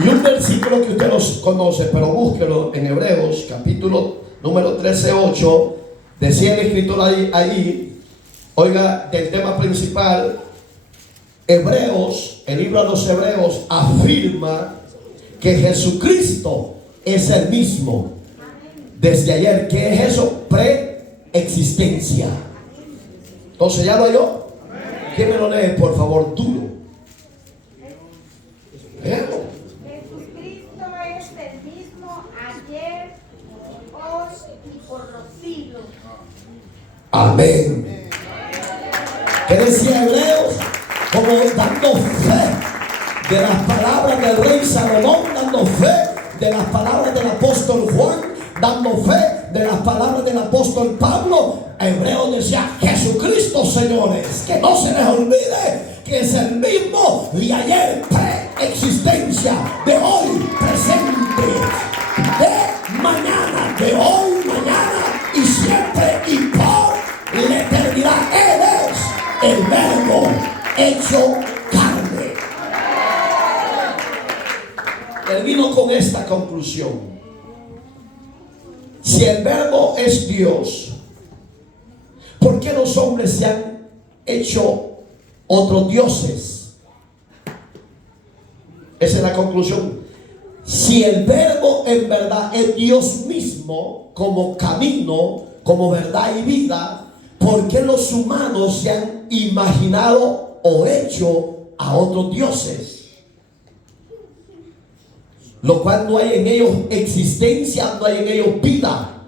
Y un versículo que usted los conoce, pero búsquelo en Hebreos, capítulo número 13:8. Decía el escritor ahí, oiga, del tema principal. Hebreos, el libro de los Hebreos afirma que Jesucristo es el mismo desde ayer. ¿Qué es eso? Preexistencia. Entonces, ¿ya lo halló? ¿Quién me lo lee, por favor, duro? Jesucristo es el mismo ayer, hoy y por los siglos. Amén. ¿Qué decía Hebreos? Como dando fe de las palabras del rey Salomón, dando fe de las palabras del apóstol Juan, dando fe de las palabras del apóstol Pablo. Hebreos decía: Jesucristo, señores, que no se les olvide que es el mismo de ayer, preexistencia, de hoy, presente, de mañana, de hoy, mañana y siempre y por la eternidad. Él es el Verbo hecho carne. Él vino con esta conclusión: si el Verbo es Dios, ¿por qué los hombres se han hecho otros dioses? Esa es la conclusión. Si el Verbo en verdad es Dios mismo, como camino, como verdad y vida, ¿por qué los humanos se han imaginado o hecho a otros dioses? Lo cual no hay en ellos existencia, no hay en ellos vida.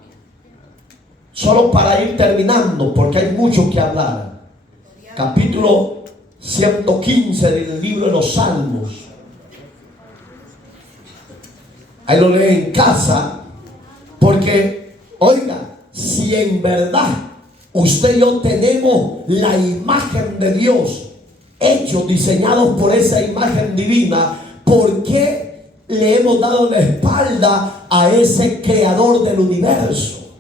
Solo para ir terminando, porque hay mucho que hablar. Capítulo 115 del libro de los Salmos. Ahí lo lee en casa, porque, oiga, si en verdad usted y yo tenemos la imagen de Dios, hechos, diseñados por esa imagen divina, ¿por qué le hemos dado la espalda a ese creador del universo?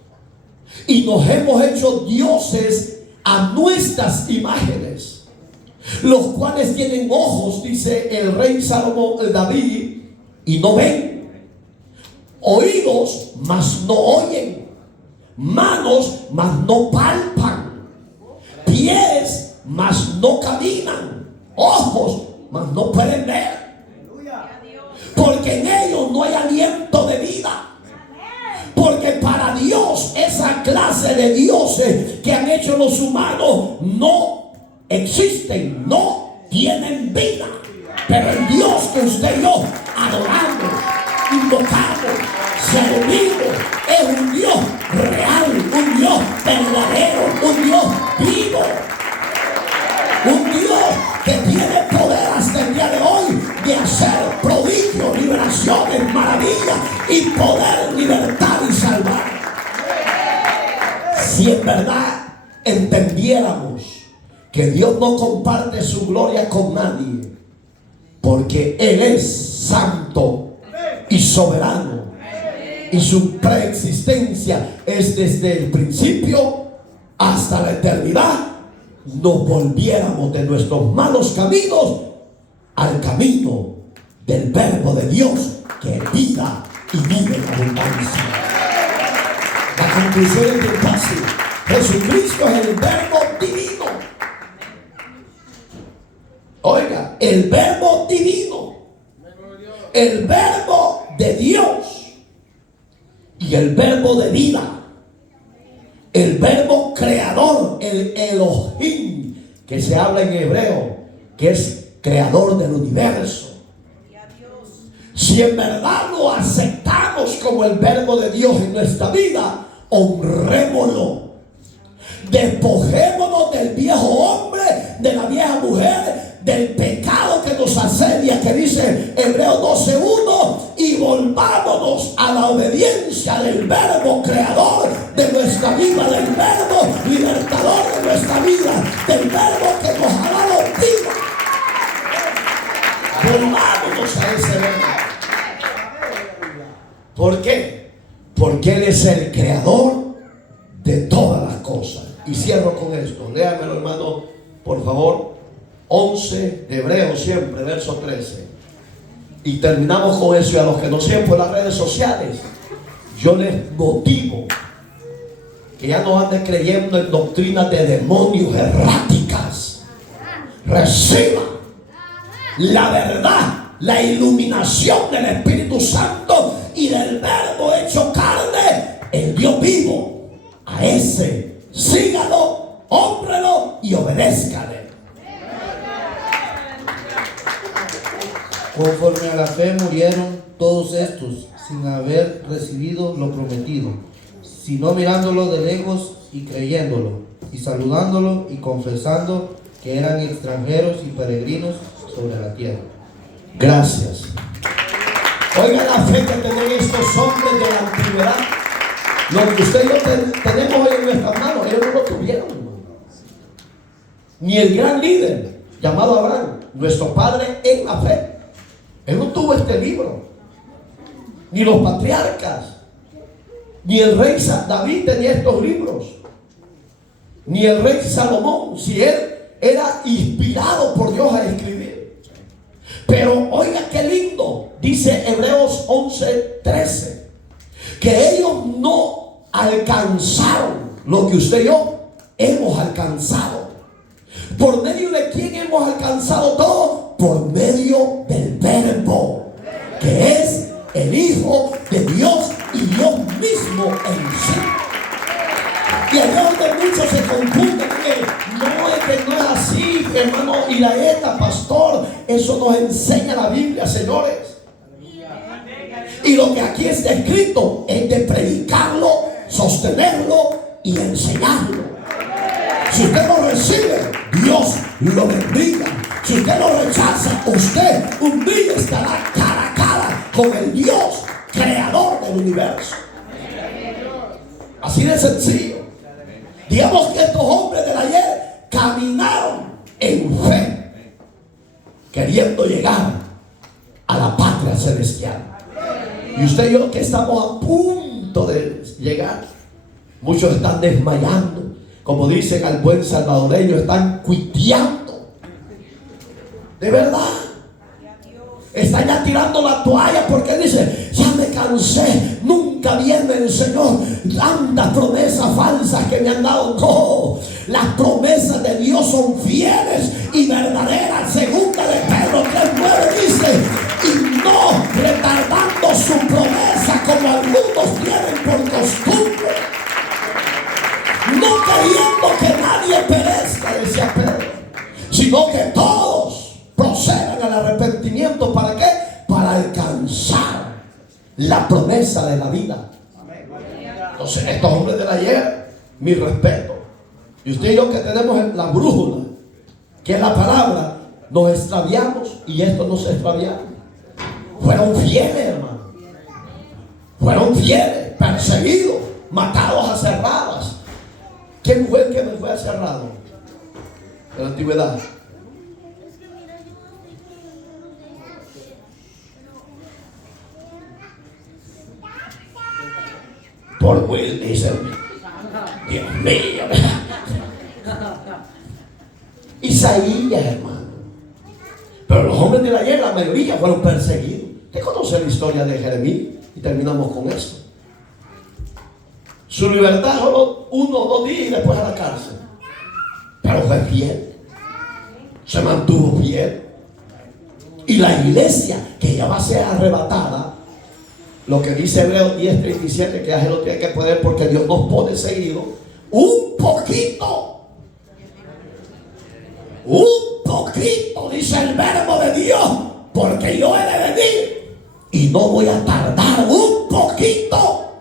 Y nos hemos hecho dioses a nuestras imágenes, los cuales tienen ojos, dice el rey Salomón, el David, y no ven, oídos, mas no oyen, manos, mas no palpan, pies, mas no caminan, ojos, mas no pueden ver, porque en ellos no hay aliento de vida. Porque para Dios, esa clase de dioses que han hecho los humanos no existen, no tienen vida. Pero el Dios que usted y yo adoramos, invocamos, servimos, es un Dios real, un Dios verdadero, un Dios vivo, un Dios que tiene poder hasta el día de hoy de hacer prodigios, liberaciones, maravillas y poder libertar y salvar. Si en verdad entendiéramos que Dios no comparte su gloria con nadie, porque Él es santo y soberano, y su preexistencia es desde el principio hasta la eternidad, nos volviéramos de nuestros malos caminos al camino del verbo de Dios que es vida y vive en abundancia. La conclusión es bien fácil. Jesucristo es el verbo divino. Oiga, el verbo divino, el verbo de Dios y el verbo de vida, el verbo creador, el Elohim, que se habla en hebreo, que es creador del universo. Si en verdad lo aceptamos como el verbo de Dios en nuestra vida, honrémoslo. Despojémonos del viejo hombre, de la vieja mujer, del pecado que nos asedia, que dice Hebreos 12:1, y volvámonos a la obediencia del verbo creador de nuestra vida, del verbo libertador de nuestra vida, del verbo que nos ha dado vida. Volvámonos a ese verbo. ¿Por qué? Porque Él es el creador de todas las cosas. Y cierro con esto. Léanmelo, hermano, por favor. 11 de Hebreos, siempre, verso 13. Y terminamos con eso. Y a los que nos siguen por las redes sociales, yo les motivo que ya no anden creyendo en doctrinas de demonios erráticas. Reciba la verdad, la iluminación del Espíritu Santo y del verbo hecho carne, el Dios vivo. A ese sígalo, hómbrelo y obedézcale. Conforme a la fe murieron todos estos, sin haber recibido lo prometido, sino mirándolo de lejos y creyéndolo, y saludándolo y confesando que eran extranjeros y peregrinos sobre la tierra. Gracias. Oiga la fe que tienen estos hombres de la antigüedad. Lo que usted y yo tenemos hoy en nuestras manos, ellos no lo tuvieron, hermano. Ni el gran líder llamado Abraham, nuestro padre en la fe, él no tuvo este libro. Ni los patriarcas, ni el rey David tenía estos libros, ni el rey Salomón, si él era inspirado por Dios a escribir. Pero oiga qué lindo, dice Hebreos 11:13, que ellos no alcanzaron lo que usted y yo hemos alcanzado. ¿Por medio de quién hemos alcanzado todo? Por medio del verbo, que es el Hijo de Dios y Dios mismo en sí. Y allá donde muchos se confunden, que no es así, hermano Iraeta, pastor, eso nos enseña la Biblia, señores. Y lo que aquí está escrito es de predicarlo, sostenerlo y enseñarlo. Si usted lo recibe, Dios lo bendiga. Si usted lo rechaza, usted un día estará cara a cara con el Dios creador del universo. Así de sencillo. Digamos que estos hombres del ayer caminaron en fe, queriendo llegar a la patria celestial. Y usted y yo que estamos a punto de llegar, muchos están desmayando, como dicen al buen salvadoreño, están cuiteando. De verdad. Están ya tirando la toalla porque dice, ya me cansé, nunca viene el Señor, tantas promesas falsas que me han dado. No, las promesas de Dios son fieles y verdaderas. Segunda de Pedro 3:9 dice, y no retardando su promesa como algunos tienen por costumbre, no queriendo que nadie perezca, decía Pedro, sino que todos procedan al arrepentimiento. ¿Para qué? Para alcanzar la promesa de la vida. Entonces estos hombres del ayer, mi respeto. Y usted y yo que tenemos la brújula, que es la palabra, nos extraviamos y estos no se extraviaron. Fueron fieles, hermano. Fueron fieles, perseguidos, matados a cerradas. ¿Quién fue el que me fue a cerrado? En la antigüedad. pastor Will dice, Dios mío. Isaías, hermano. Pero los hombres de ayer, la mayoría fueron perseguidos. ¿Usted conoce la historia de Jeremías? Y terminamos con esto. Su libertad solo 1 o 2 días y después a la cárcel. Pero fue fiel. Se mantuvo fiel. Y la iglesia que ya va a ser arrebatada, lo que dice Hebreos 10:37, que ya se lo tiene que poner porque Dios nos pone seguido, un poquito, dice el verbo de Dios, porque yo he de venir y no voy a tardar un poquito.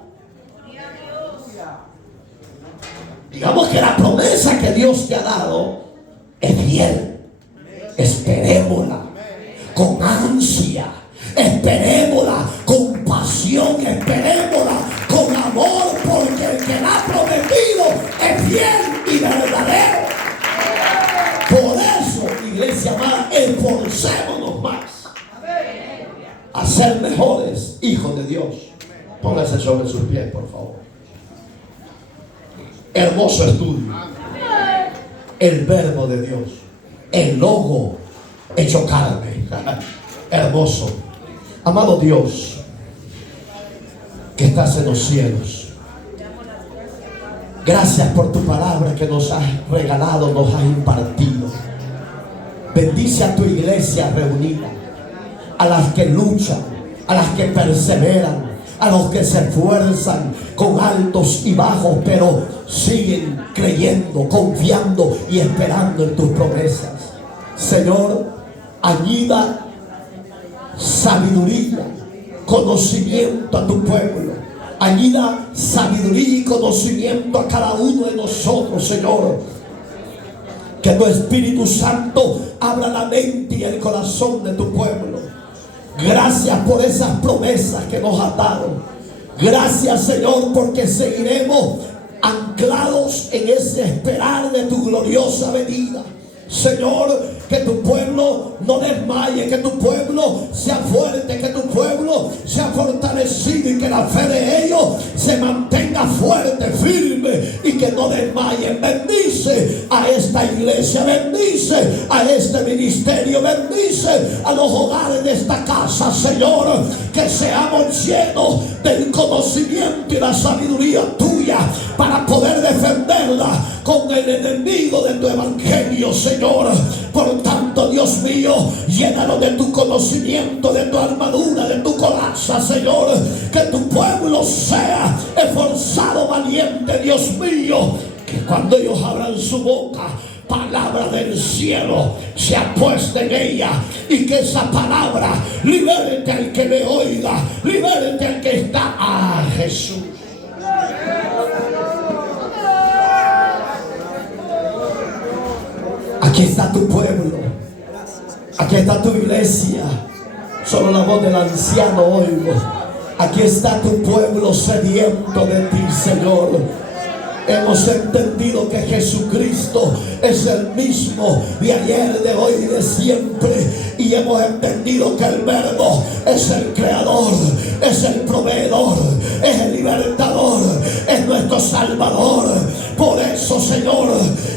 Digamos que la promesa que Dios te ha dado es fiel. Esperémosla con ansia, esperémosla con pasión, esperémosla con amor, porque el que la ha prometido es fiel y verdadero. Por eso, iglesia amada, esforcémonos más a ser mejores hijos de Dios. Póngase sobre sus pies, por favor. Hermoso estudio. El verbo de Dios, el logo hecho carne. Hermoso. Amado Dios, que estás en los cielos, gracias por tu palabra que nos has regalado, nos has impartido. Bendice a tu iglesia reunida, a las que luchan, a las que perseveran, a los que se esfuerzan con altos y bajos, pero siguen creyendo, confiando y esperando en tus promesas. Señor, añada sabiduría, conocimiento a tu pueblo. Añada sabiduría y conocimiento a cada uno de nosotros, Señor. Que tu Espíritu Santo abra la mente y el corazón de tu pueblo. Gracias por esas promesas que nos has dado. Gracias, Señor, porque seguiremos anclados en ese esperar de tu gloriosa venida. Señor, que tu pueblo no desmaye, que tu pueblo sea fuerte, que tu pueblo sea fortalecido y que la fe de ellos se mantenga fuerte, firme y que no desmayen. Bendice a esta iglesia, bendice a este ministerio, bendice a los hogares de esta casa, Señor, que seamos llenos del conocimiento y la sabiduría tuya para poder defenderla con el enemigo de tu evangelio, Señor. Por tanto, Dios mío, llénalo de tu conocimiento, de tu armadura, de tu coraza, Señor. Que tu pueblo sea esforzado, valiente, Dios mío. Que cuando ellos abran su boca, palabra del cielo se apueste en ella, y que esa palabra liberte al que le oiga, liberte al que está a Jesús. Aquí está tu pueblo, aquí está tu iglesia. Solo la voz del anciano oigo. Aquí está tu pueblo sediento de ti, Señor. Hemos entendido que Jesucristo es el mismo de ayer, de hoy y de siempre. Y hemos entendido que el Verbo es el creador, es el proveedor, es el libertador, es nuestro Salvador. Por eso, Señor,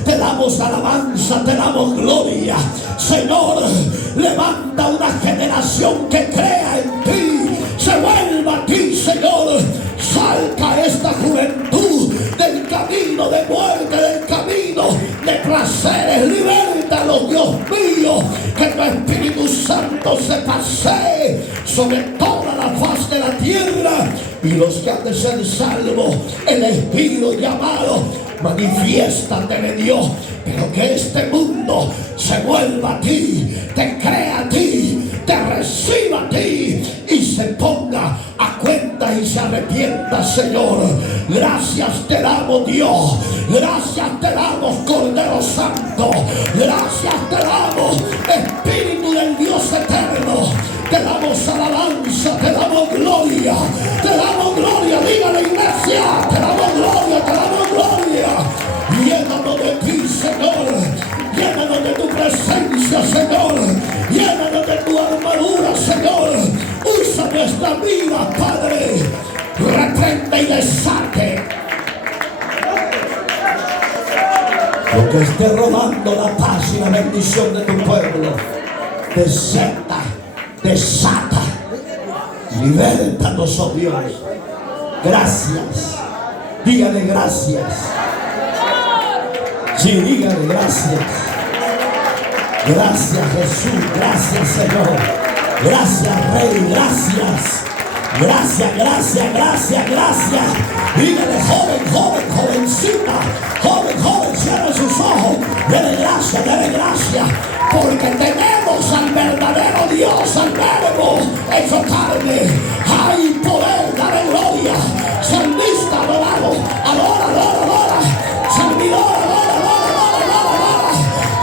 te damos alabanza, te damos gloria. Señor, levanta una generación que crea en ti, se vuelva a ti, Señor. Saca esta juventud del camino de muerte, del camino de placeres. Libértalos, Dios mío. Que tu Espíritu Santo se pasee sobre toda la faz de la tierra. Y los que han de ser salvos, elegidos, llamados, manifiéstate de Dios. Pero que este mundo se vuelva a ti, te crea a ti, te reciba a ti y se ponga a cuenta y se arrepienta, Señor. Gracias te damos, Dios. Gracias te damos, Cordero Santo. Gracias te damos, Espíritu del Dios eterno. Te damos alabanza, te damos gloria. Te damos gloria, diga la iglesia. Te damos gloria, te damos gloria. Llénanos de ti, Señor. Llénanos de tu presencia, Señor. Llénanos de tu armadura, Señor. Usa nuestra vida, Padre. Reprende y desate Que esté rodando la paz y la bendición de tu pueblo. Desata, desata, libértanos, oh Dios. Gracias. Dígale gracias. Sí, dígale gracias. Gracias, Jesús. Gracias, Señor. Gracias, Rey. Gracias. Gracias, gracias, gracias, gracias. Dígale, joven, joven, jovencita. Joven, joven, cierra sus ojos. Dele gracias. Porque tenemos al verdadero Dios, al verbo hecho carne. Hay poder, dale gloria. Salmista, adorado. Adora. Servidor, adora.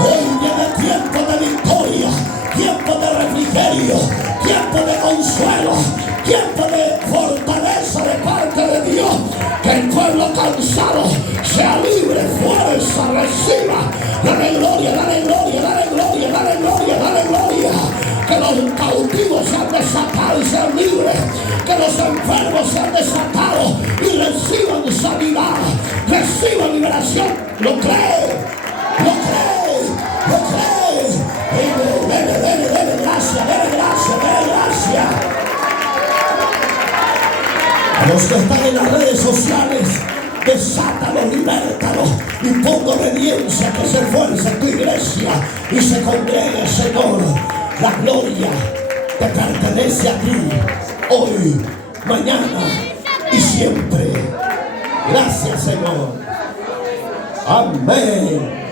Hoy viene tiempo de victoria, tiempo de refrigerio, tiempo de consuelo, tiempo de fortaleza de parte de Dios. Que el pueblo cansado sea libre, fuerza, reciba. Dale gloria. Que los cautivos sean desatados y sean libres. Que los enfermos sean desatados y reciban sanidad, reciban liberación. ¿Lo cree? Dele gracias. A los que están en las redes sociales, desátalos, libértalos y ponga obediencia, que se esfuerce tu iglesia y se congregue, Señor. La gloria te pertenece a ti, hoy, mañana y siempre. Gracias, Señor. Amén.